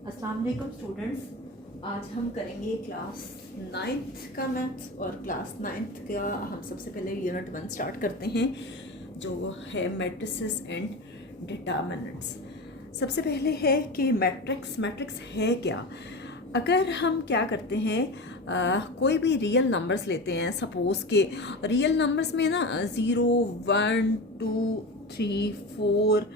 अस्सलाम वालेकुम स्टूडेंट्स। आज हम करेंगे क्लास 9th का मैथ्स और क्लास 9th का हम सबसे पहले यूनिट 1 स्टार्ट करते हैं जो है मैट्रिसेस एंड डिटरमिनेंट्स। सबसे पहले है कि मैट्रिक्स है क्या। अगर हम क्या करते हैं कोई भी रियल नंबर्स लेते हैं, सपोज के रियल नंबर्स में ना 0 1 2 3 4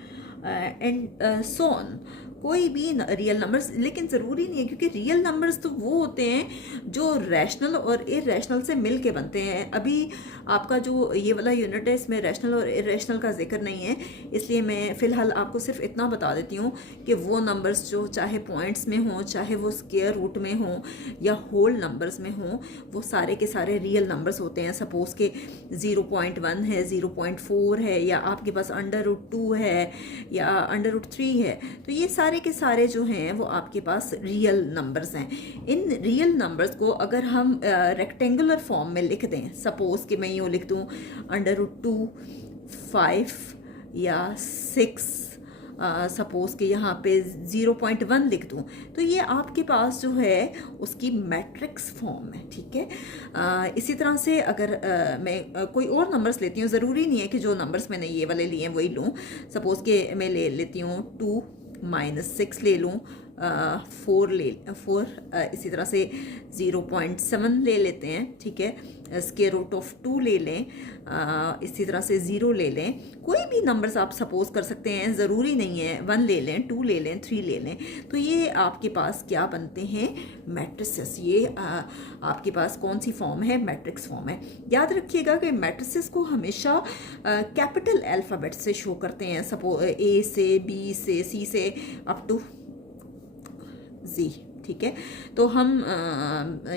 एंड सो ऑन, कोई भी रियल नंबर्स, लेकिन ज़रूरी नहीं है क्योंकि रियल नंबर्स तो वो होते हैं जो रैशनल और इरेशनल से मिल के बनते हैं। अभी आपका जो ये वाला यूनिट है इसमें रैशनल और इरेशनल का जिक्र नहीं है, इसलिए मैं फ़िलहाल आपको सिर्फ इतना बता देती हूँ कि वो नंबर्स जो चाहे पॉइंट्स में हों, चाहे वो स्क्वायर रूट में हों या होल नंबर्स में हों, वो सारे के सारे रियल नंबर्स होते हैं। सपोज़ के 0.1 है, 0.4 है, या आपके पास √2 है या √3 है, तो ये सारे के सारे जो हैं वो आपके पास रियल नंबर्स हैं। इन रियल नंबर्स को अगर हम रेक्टेंगुलर फॉर्म में लिख दें, सपोज कि मैं यूँ लिख दूँ √2 5 या 6, सपोज कि यहाँ पे 0.1 लिख दूँ, तो ये आपके पास जो है उसकी मैट्रिक्स फॉर्म है। ठीक है, इसी तरह से अगर मैं कोई और नंबर्स लेती हूँ, ज़रूरी नहीं है कि जो नंबर्स मैंने ये वाले लिए हैं वही लूँ। सपोज कि मैं ले लेती हूँ 2 - 6 ले लूँ, 4 इसी तरह से 0.7 ले लेते हैं। ठीक है, स्क्वायर रूट ऑफ 2 ले लें, इसी तरह से 0 ले लें। कोई भी नंबर्स आप सपोज कर सकते हैं, ज़रूरी नहीं है 1 ले लें, 2 ले लें, 3 ले लें। तो ये आपके पास क्या बनते हैं, मैट्रिसेस। ये आपके पास कौन सी फॉर्म है, मैट्रिक्स फॉर्म है। याद रखिएगा कि मैट्रिसेस को हमेशा कैपिटल अल्फ़ाबेट से शो करते हैं, सपोज A से B से C से अप टू Z। ठीक है, तो हम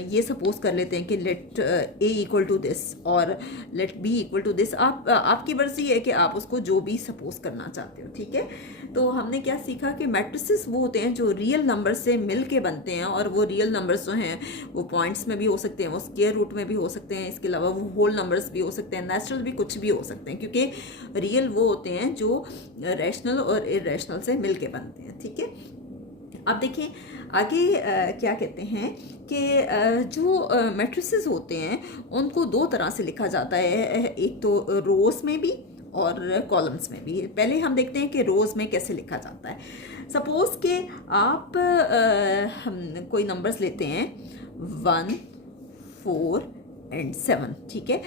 ये सपोज कर लेते हैं कि let A equal to this और let B equal to this. आपकी मर्जी है कि आप उसको जो भी सपोज करना चाहते हो। ठीक है, तो हमने क्या सीखा कि मैट्रिसेस वो होते हैं जो रियल नंबर से मिल के बनते हैं, और वो रियल नंबर्स जो हैं वो पॉइंट्स में भी हो सकते हैं, वो स्क्वायर रूट में भी हो सकते हैं, इसके अलावा वो होल नंबर्स भी हो सकते हैं, नेचुरल भी कुछ भी हो सकते हैं, क्योंकि रियल वो होते हैं जो रैशनल और इरेशनल से मिल के बनते हैं। ठीक है, अब देखिए आगे क्या कहते हैं कि जो मैट्रिसेस होते हैं उनको दो तरह से लिखा जाता है, एक तो रोज में भी और कॉलम्स में भी। पहले हम देखते हैं कि रोज में कैसे लिखा जाता है। सपोज कि आप कोई नंबर्स लेते हैं 1 4 एंड 7। ठीक है,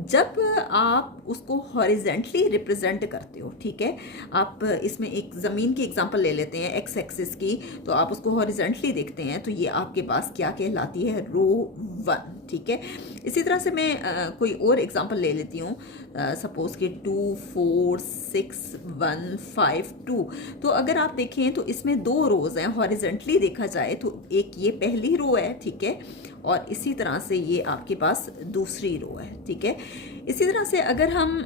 जब आप उसको हॉरिजेंटली रिप्रेजेंट करते हो, ठीक है, आप इसमें एक ज़मीन की एग्जांपल ले लेते हैं, एक्स एक्सिस की, तो आप उसको हॉरिजेंटली देखते हैं तो ये आपके पास क्या कहलाती है, रो 1। ठीक है, इसी तरह से मैं कोई और एग्जांपल ले लेती हूँ, सपोज कि 2 4 6 1 5 2। तो अगर आप देखें तो इसमें दो रोज़ हैं, हॉरिजेंटली देखा जाए तो एक ये पहली रो है, ठीक है, और इसी तरह से ये आपके पास दूसरी रो है। ठीक है, इसी तरह से अगर हम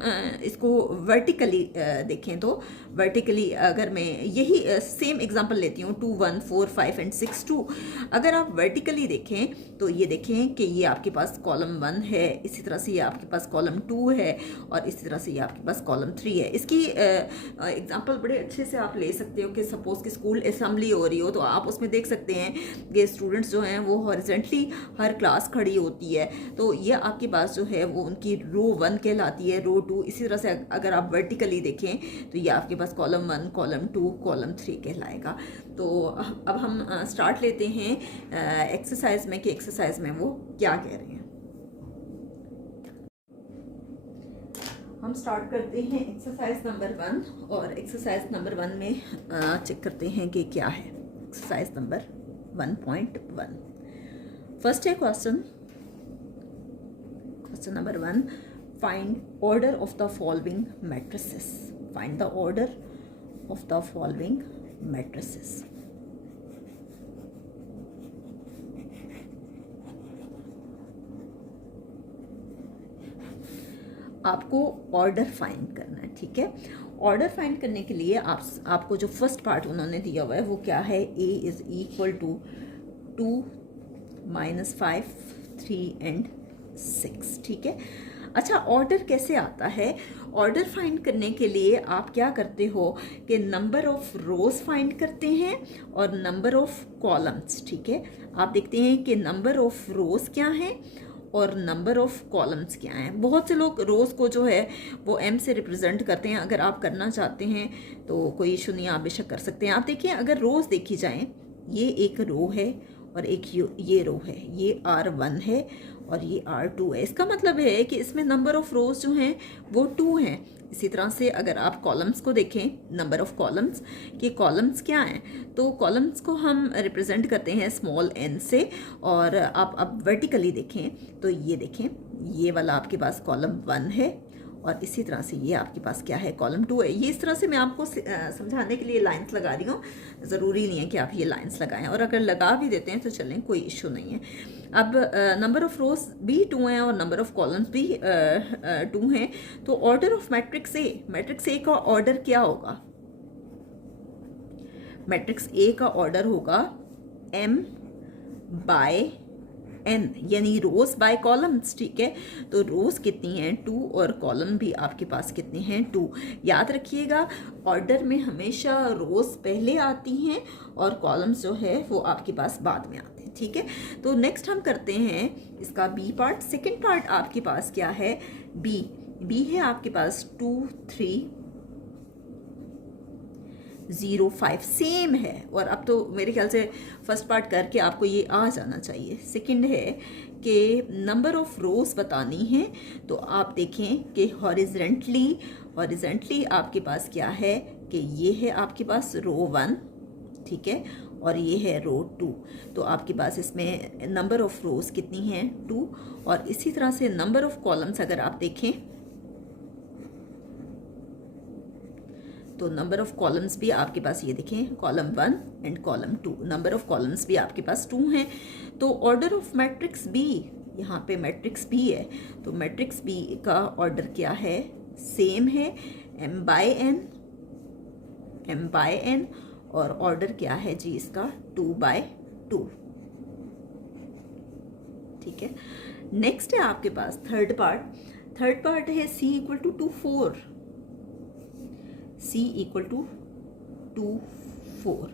इसको वर्टिकली देखें तो वर्टिकली अगर मैं यही सेम एग्जांपल लेती हूँ 2 1 4 5 एंड 6 2। अगर आप वर्टिकली देखें तो ये देखें कि ये आपके पास कॉलम 1 है, इसी तरह से ये आपके पास कॉलम 2 है, और इसी तरह से ये आपके पास कॉलम 3 है। इसकी एग्जांपल बड़े अच्छे से आप ले सकते हो कि सपोज कि स्कूल असेंबली हो रही हो तो आप उसमें देख सकते हैं कि स्टूडेंट्स जो हैं वो हॉरिजेंटली हर क्लास खड़ी होती है, तो ये आपके पास जो है वो उनकी रो 1 कहलाती है, रो 2। इसी तरह से अगर आप वर्टिकली देखें तो ये आपके पास कॉलम 1 कॉलम 2 कॉलम 3 कहलाएगा। तो अब हम स्टार्ट लेते हैं एक्सरसाइज में कि एक्सरसाइज में वो क्या कह रहे हैं। हम स्टार्ट करते हैं एक्सरसाइज नंबर 1, और एक्सरसाइज नंबर 1 में चेक करते हैं कि क्या है। एक्सरसाइज नंबर 1.1 फर्स्ट है question number 1, find order of the following matrices. Find the order of the following matrices. आपको ऑर्डर फाइंड करना है। ठीक है, ऑर्डर फाइंड करने के लिए आपको जो फर्स्ट पार्ट उन्होंने दिया हुआ है वो क्या है, a is equal to 2 - 5 3 and 6। ठीक है, अच्छा, ऑर्डर कैसे आता है? ऑर्डर फाइंड करने के लिए आप क्या करते हो कि नंबर ऑफ रोज फाइंड करते हैं और नंबर ऑफ कॉलम्स, ठीक है। आप देखते हैं कि नंबर ऑफ रोज क्या है और नंबर ऑफ कॉलम्स क्या हैं। बहुत से लोग रोज को जो है वो एम से रिप्रेजेंट करते हैं। अगर आप करना चाहते हैं तो कोई इशू नहीं, आप बेशक कर सकते हैं। आप देखिए, अगर रोज देखी जाए, ये एक रो है और एक ये रो है, ये R1 है और ये R2 है। इसका मतलब है कि इसमें नंबर ऑफ रोज जो हैं वो 2 हैं। इसी तरह से अगर आप कॉलम्स को देखें, नंबर ऑफ कॉलम्स, कि कॉलम्स क्या हैं, तो कॉलम्स को हम रिप्रेजेंट करते हैं स्मॉल n से। और आप अब वर्टिकली देखें तो ये देखें, ये वाला आपके पास कॉलम 1 है और इसी तरह से ये आपके पास क्या है, कॉलम 2 है। ये इस तरह से मैं आपको समझाने के लिए लाइंस लगा रही हूँ। ज़रूरी नहीं है कि आप ये लाइंस लगाएं, और अगर लगा भी देते हैं तो चलें, कोई इशू नहीं है। अब नंबर ऑफ रोज भी 2 हैं और नंबर ऑफ कॉलम्स भी 2 हैं। तो ऑर्डर ऑफ मैट्रिक्स ए का ऑर्डर क्या होगा? मैट्रिक्स ए का ऑर्डर होगा m बाय n, यानी रोज बाय कॉलम्स, ठीक है। तो रोज कितनी हैं? 2, और कॉलम भी आपके पास कितने हैं? 2। याद रखिएगा, ऑर्डर में हमेशा रोज पहले आती हैं और कॉलम्स जो है वो आपके पास बाद में आते हैं, ठीक है। तो नेक्स्ट हम करते हैं इसका बी पार्ट। सेकेंड पार्ट आपके पास क्या है? बी है आपके पास 2 3 0 5, सेम है। और अब तो मेरे ख्याल से फर्स्ट पार्ट करके आपको ये आ जाना चाहिए। सेकंड है कि नंबर ऑफ रोज बतानी है। तो आप देखें कि हॉरिजेंटली आपके पास क्या है कि ये है आपके पास रो 1, ठीक है, और ये है रो 2। तो आपके पास इसमें नंबर ऑफ रोज कितनी हैं? 2। और इसी तरह से नंबर ऑफ कॉलम्स अगर आप देखें तो नंबर ऑफ कॉलम्स भी आपके पास, ये देखें, column 1 and column 2, number of columns भी आपके पास 2 हैं। तो ऑर्डर ऑफ मैट्रिक्स बी, यहाँ पे मैट्रिक्स बी है, तो मैट्रिक्स बी का ऑर्डर क्या है? सेम है, m बाय n, और ऑर्डर क्या है जी इसका? 2/2, ठीक है। नेक्स्ट है आपके पास थर्ड पार्ट है c equal to 4, c equal to 4।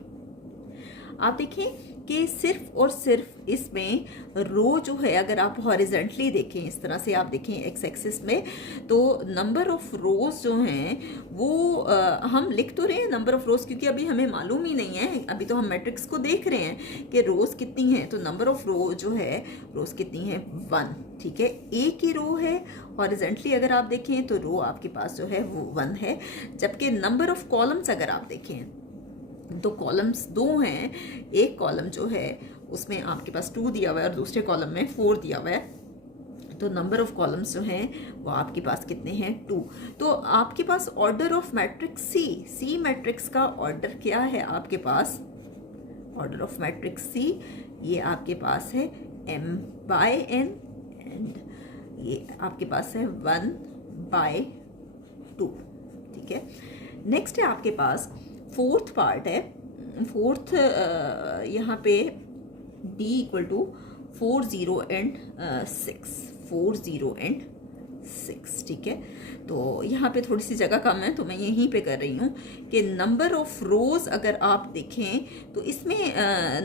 आप देखें कि सिर्फ और सिर्फ इसमें रो जो है, अगर आप हॉरिजेंटली देखें, इस तरह से आप देखें एक्स एक्सिस में, तो नंबर ऑफ रोज जो हैं वो हम लिख तो रहे हैं नंबर ऑफ रोज, क्योंकि अभी हमें मालूम ही नहीं है, अभी तो हम मैट्रिक्स को देख रहे हैं कि रोज कितनी हैं। तो नंबर ऑफ रो जो है, रोज कितनी है? 1, ठीक है। एक ही रो है, हॉरिजेंटली अगर आप देखें तो रो आपके पास जो है वो 1 है। जबकि नंबर ऑफ कॉलम्स अगर आप देखें तो कॉलम्स 2 हैं। एक कॉलम जो है उसमें आपके पास 2 दिया हुआ है और दूसरे कॉलम में 4 दिया हुआ है। तो नंबर ऑफ कॉलम्स जो हैं वो आपके पास कितने हैं? 2। तो आपके पास order of matrix C matrix का ऑर्डर क्या है आपके पास? ऑर्डर ऑफ मैट्रिक्स सी ये आपके पास है m बाय n, एंड ये आपके पास है 1/2, ठीक है। नेक्स्ट है आपके पास फोर्थ पार्ट है। फोर्थ यहाँ पे d इक्वल टू 4 0 एंड 6, ठीक है। तो यहाँ पे थोड़ी सी जगह कम है तो मैं यहीं पे कर रही हूँ कि नंबर ऑफ रोज अगर आप देखें तो इसमें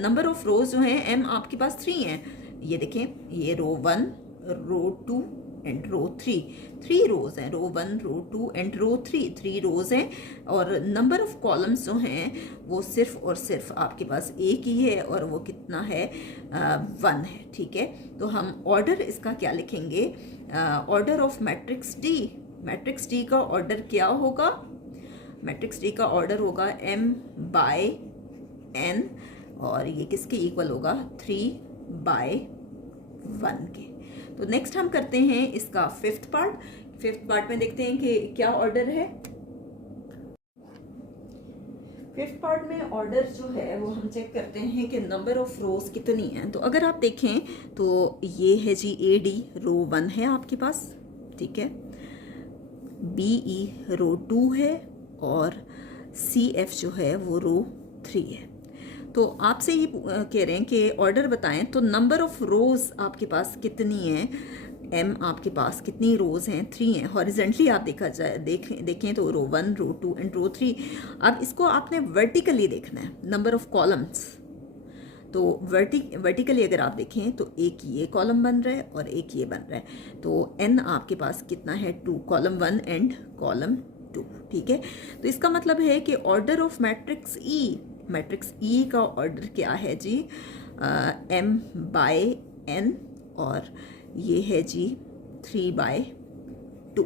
नंबर ऑफ रोज जो हैं m आपके पास 3 हैं। ये देखें, ये रो 1, रो 2 एंड रो 3 रोज हैं, रो 1, रो 2 एंड रो 3 रोज हैं। और नंबर ऑफ कॉलम्स जो हैं वो सिर्फ और सिर्फ आपके पास एक ही है, और वो कितना है? 1 है, ठीक है। तो हम ऑर्डर इसका क्या लिखेंगे? ऑर्डर ऑफ मैट्रिक्स डी का ऑर्डर क्या होगा? मैट्रिक्स डी का ऑर्डर होगा m बाय n, और ये किसके इक्वल होगा? 3/1 के। तो नेक्स्ट हम करते हैं इसका फिफ्थ पार्ट में देखते हैं कि क्या ऑर्डर है। फिफ्थ पार्ट में ऑर्डर जो है वो हम चेक करते हैं कि नंबर ऑफ रोज कितनी हैं। तो अगर आप देखें तो ये है जी AD रो 1 है आपके पास, ठीक है। BE रो 2 है और CF जो है वो रो 3 है। तो आपसे ये कह रहे हैं कि ऑर्डर बताएं, तो नंबर ऑफ रोज आपके पास कितनी है? एम आपके पास कितनी रोज़ हैं, 3 हैं। हॉरिजेंटली आप देखें तो रो 1, रो 2 एंड रो 3। अब इसको आपने वर्टिकली देखना है, नंबर ऑफ कॉलम्स। तो वर्टिकली अगर आप देखें तो एक ये कॉलम बन रहा है और एक ये बन रहा है। तो एन आपके पास कितना है, 2, कॉलम 1 एंड कॉलम 2। ठीक है, तो इसका मतलब है कि ऑर्डर ऑफ मैट्रिक्स ई का ऑर्डर क्या है जी, एम बाय एन, और ये है जी 3/2।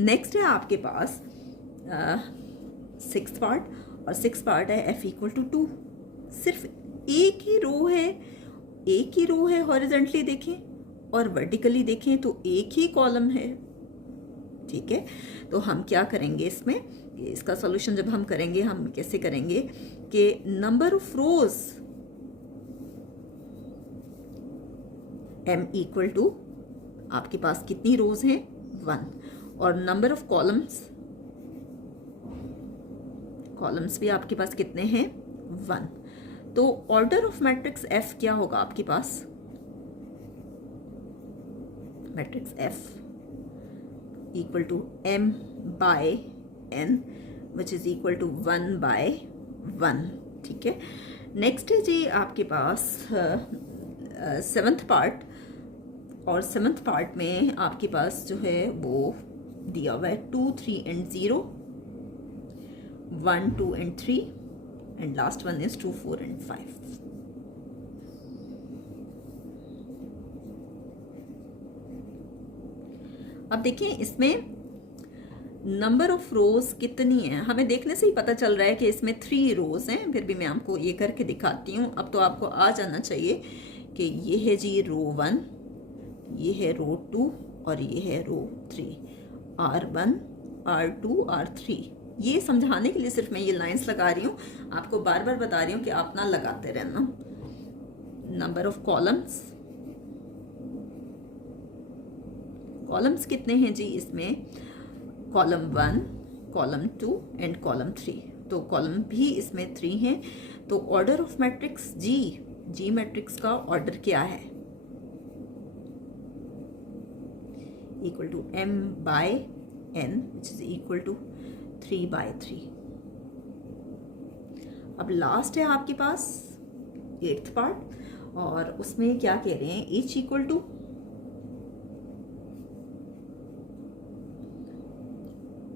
नेक्स्ट है आपके पास 6th पार्ट, और 6th पार्ट है f = 2। सिर्फ एक ही रो है हॉरिजेंटली देखें, और वर्टिकली देखें तो एक ही कॉलम है। ठीक है, तो हम क्या करेंगे इसमें, इसका सॉल्यूशन जब हम करेंगे, हम कैसे करेंगे कि नंबर ऑफ रोज m = आपके पास कितनी रोज हैं, 1, और नंबर ऑफ कॉलम्स भी आपके पास कितने हैं, 1। तो ऑर्डर ऑफ मैट्रिक्स f क्या होगा आपके पास, matrix f = m/n which is equal to 1/1। ठीक है, नेक्स्ट है जी आपके पास 7th पार्ट, और 7th पार्ट में आपके पास जो है वो दिया हुआ है 2, 3 and 0, 1, 2 and 3, and last one is 2, 4 and 5। अब देखें इसमें नंबर ऑफ रोज कितनी है, हमें देखने से ही पता चल रहा है कि इसमें 3 रोज हैं। फिर भी मैं आपको ये करके दिखाती हूँ। अब तो आपको आ जाना चाहिए कि ये है जी रो 1, ये है रो 2 और ये है रो 3, R1, R2, R3। ये समझाने के लिए सिर्फ मैं ये लाइंस लगा रही हूँ, आपको बार बार बता रही हूँ कि आप ना लगाते रहना। नंबर ऑफ कॉलम्स कितने हैं जी इसमें, कॉलम 1, कॉलम 2 एंड कॉलम 3। तो कॉलम भी इसमें 3 हैं। तो ऑर्डर ऑफ मैट्रिक्स जी मैट्रिक्स का ऑर्डर क्या है, equal to m/n which is equal to 3/3। अब लास्ट है आपके पास 8th पार्ट, और उसमें क्या कह रहे हैं, h =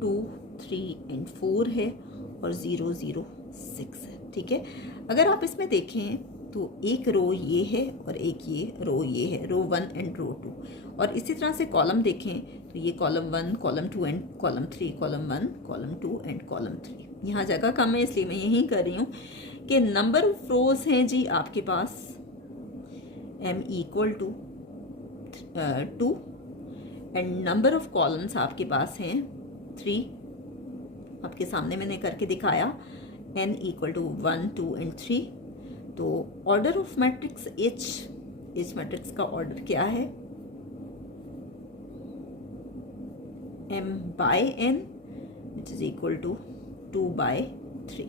2, 3 एंड 4 है, और 0, 0, 6 है। ठीक है, अगर आप इसमें देखें तो एक रो ये है और एक ये है, रो 1 एंड रो 2। और इसी तरह से कॉलम देखें तो ये column 1, column 2 and column 3, column 1, column 2 and column 3। यहाँ जगह कम है इसलिए मैं यही कर रही हूँ कि नंबर ऑफ रोज हैं जी आपके पास m = 2, and number of columns आपके पास हैं 3। आपके सामने मैंने करके दिखाया, n = 1, 2 एंड 3। तो order of matrix H matrix का ऑर्डर क्या है, m/n which is equal to 2/3।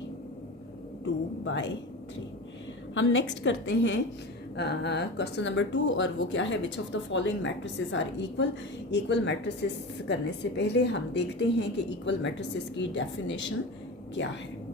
हम नेक्स्ट करते हैं क्वेश्चन नंबर 2, और वो क्या है, which of the following matrices are equal matrices करने से पहले हम देखते हैं कि इक्वल मैट्रिसेस की डेफिनेशन क्या है।